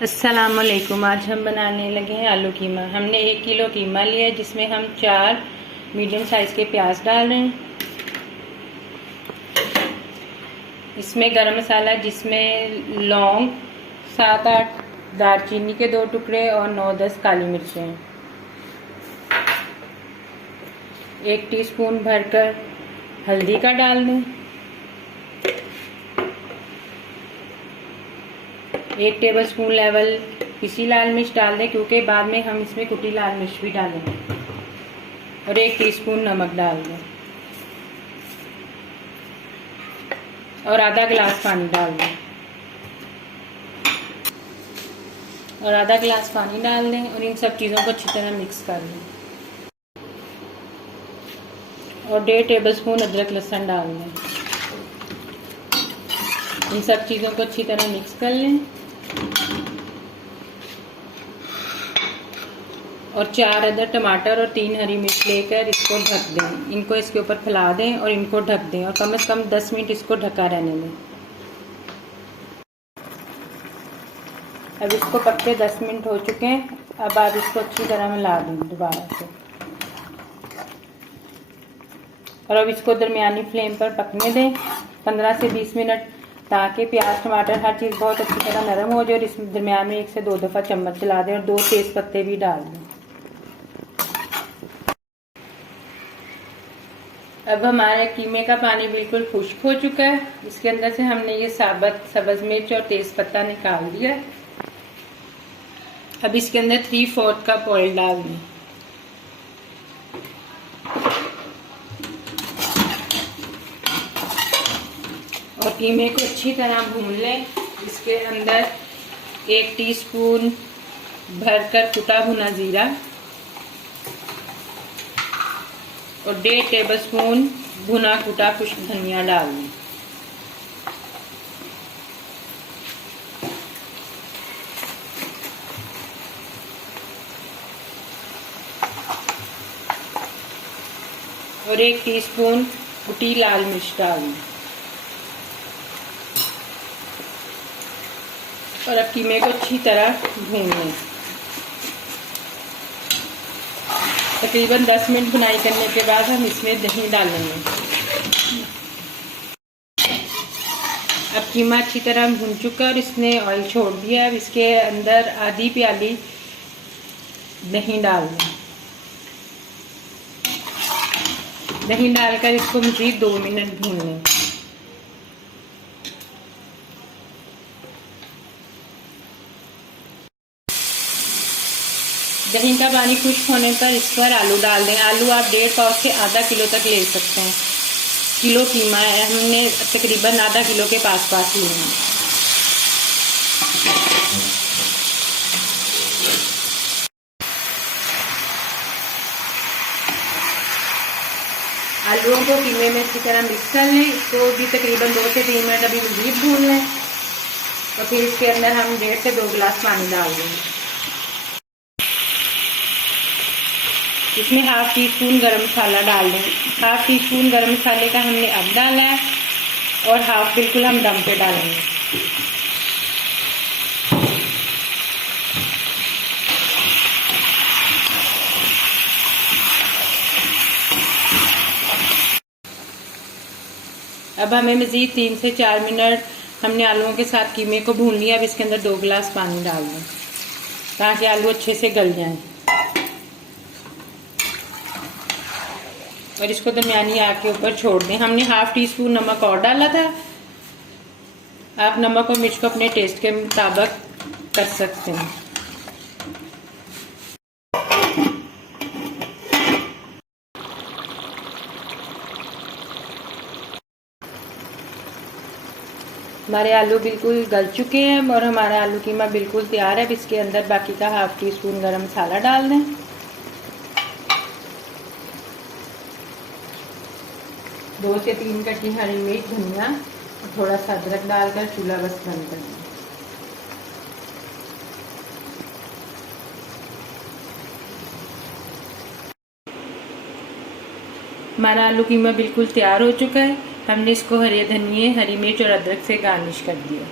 अस्सलामुअलैकुम। आज हम बनाने लगे हैं आलू कीमा। हमने 1 किलो कीमा लिया है, जिसमें हम 4 मीडियम साइज़ के प्याज डाल रहे हैं। इसमें गरम मसाला, जिसमें लौंग 7-8, दालचीनी के 2 टुकड़े और 9-10 काली मिर्चें हैं। 1 टीस्पून भरकर हल्दी का डाल दें। 1 टेबलस्पून लेवल पिसी लाल मिर्च डाल दें, क्योंकि बाद में हम इसमें कुटी लाल मिर्च भी डालेंगे। और 1 टीस्पून नमक डाल दें और आधा गिलास पानी डाल दें और इन सब चीज़ों को अच्छी तरह मिक्स कर लें और 1.5 टेबलस्पून अदरक लहसुन डाल दें। इन सब चीज़ों को अच्छी तरह मिक्स कर लें और 4 अदर टमाटर और 3 हरी मिर्च लेकर इसको ढक दें। इनको इसके ऊपर फैला दें और इनको ढक दें और कम से कम 10 मिनट इसको ढका रहने दें। अब इसको पकते 10 मिनट हो चुके हैं। अब आप इसको अच्छी तरह मिला दें दोबारा से और अब इसको दरमियानी फ्लेम पर पकने दें 15 से 20 मिनट, ताकि प्याज टमाटर हर चीज़ बहुत अच्छी तरह नरम हो जाए। और इस दरमियान में 1 से 2 दफ़ा चम्मच चला दें और 2 तेज़ पत्ते भी डाल दें। अब हमारे कीमे का पानी बिल्कुल खुश्क हो चुका है। इसके अंदर से हमने ये साबुत सब्ज़ मिर्च और तेज़ पत्ता निकाल दिया। अब इसके अंदर 3/4 कप ऑयल डाल दें और कीमे को अच्छी तरह भून लें। इसके अंदर 1 टीस्पून भरकर कुटा भुना जीरा और 1.5 टेबलस्पून भुना कुटा खुश्क धनिया डाल दें। और 1 टीस्पून कुटी लाल मिर्च डाल दें और अब कीमे को अच्छी तरह भून लें। तकरीबन 10 मिनट भुनाई करने के बाद हम इसमें दही डालेंगे। अब कीमा अच्छी तरह भून चुका और इसने ऑयल छोड़ दिया। अब इसके अंदर आधी प्याली दही डाल दें। दही डालकर इसको मज़ीद 2 मिनट भून लें। दही का पानी खुश्क होने पर इस पर आलू डाल दें। आलू आप 1.5 पाव से आधा किलो तक ले सकते हैं। किलो कीमा है, हमने तकरीबन आधा किलो के पास लिए हैं। आलूओं को कीमे में अच्छी तरह मिक्स कर लें। इसको भी तकरीबन 2 से 3 मिनट अभी मज़ीद भून लें और फिर इसके अंदर हम 1.5 से 2 गिलास पानी डाल देंगे। इसमें 1/2 टीस्पून गरम मसाला डाल दें। 1/2 टीस्पून गरम मसाले का हमने अब डाला है और 1/2 बिल्कुल हम दम पे डालेंगे। अब हमें मज़ीद 3 से 4 मिनट हमने आलूओं के साथ कीमे को भून लिया। अब इसके अंदर 2 गिलास पानी डाल दें ताकि आलू अच्छे से गल जाएं और इसको दरमियानी आग के ऊपर छोड़ दें। हमने 1/2 टीस्पून नमक और डाला था। आप नमक और मिर्च को अपने टेस्ट के मुताबिक कर सकते हैं। हमारे आलू बिल्कुल गल चुके हैं और हमारा आलू कीमा बिल्कुल तैयार है। अब इसके अंदर बाकी का 1/2 टीस्पून गरम मसाला डाल दें। 2 से 3 कटी हरी मिर्च, धनिया और थोड़ा सा अदरक डालकर चूल्हा बस बंद कर दें। हमारा आलू कीमा बिल्कुल तैयार हो चुका है। हमने इसको हरे धनिए, हरी मिर्च और अदरक से गार्निश कर दिया।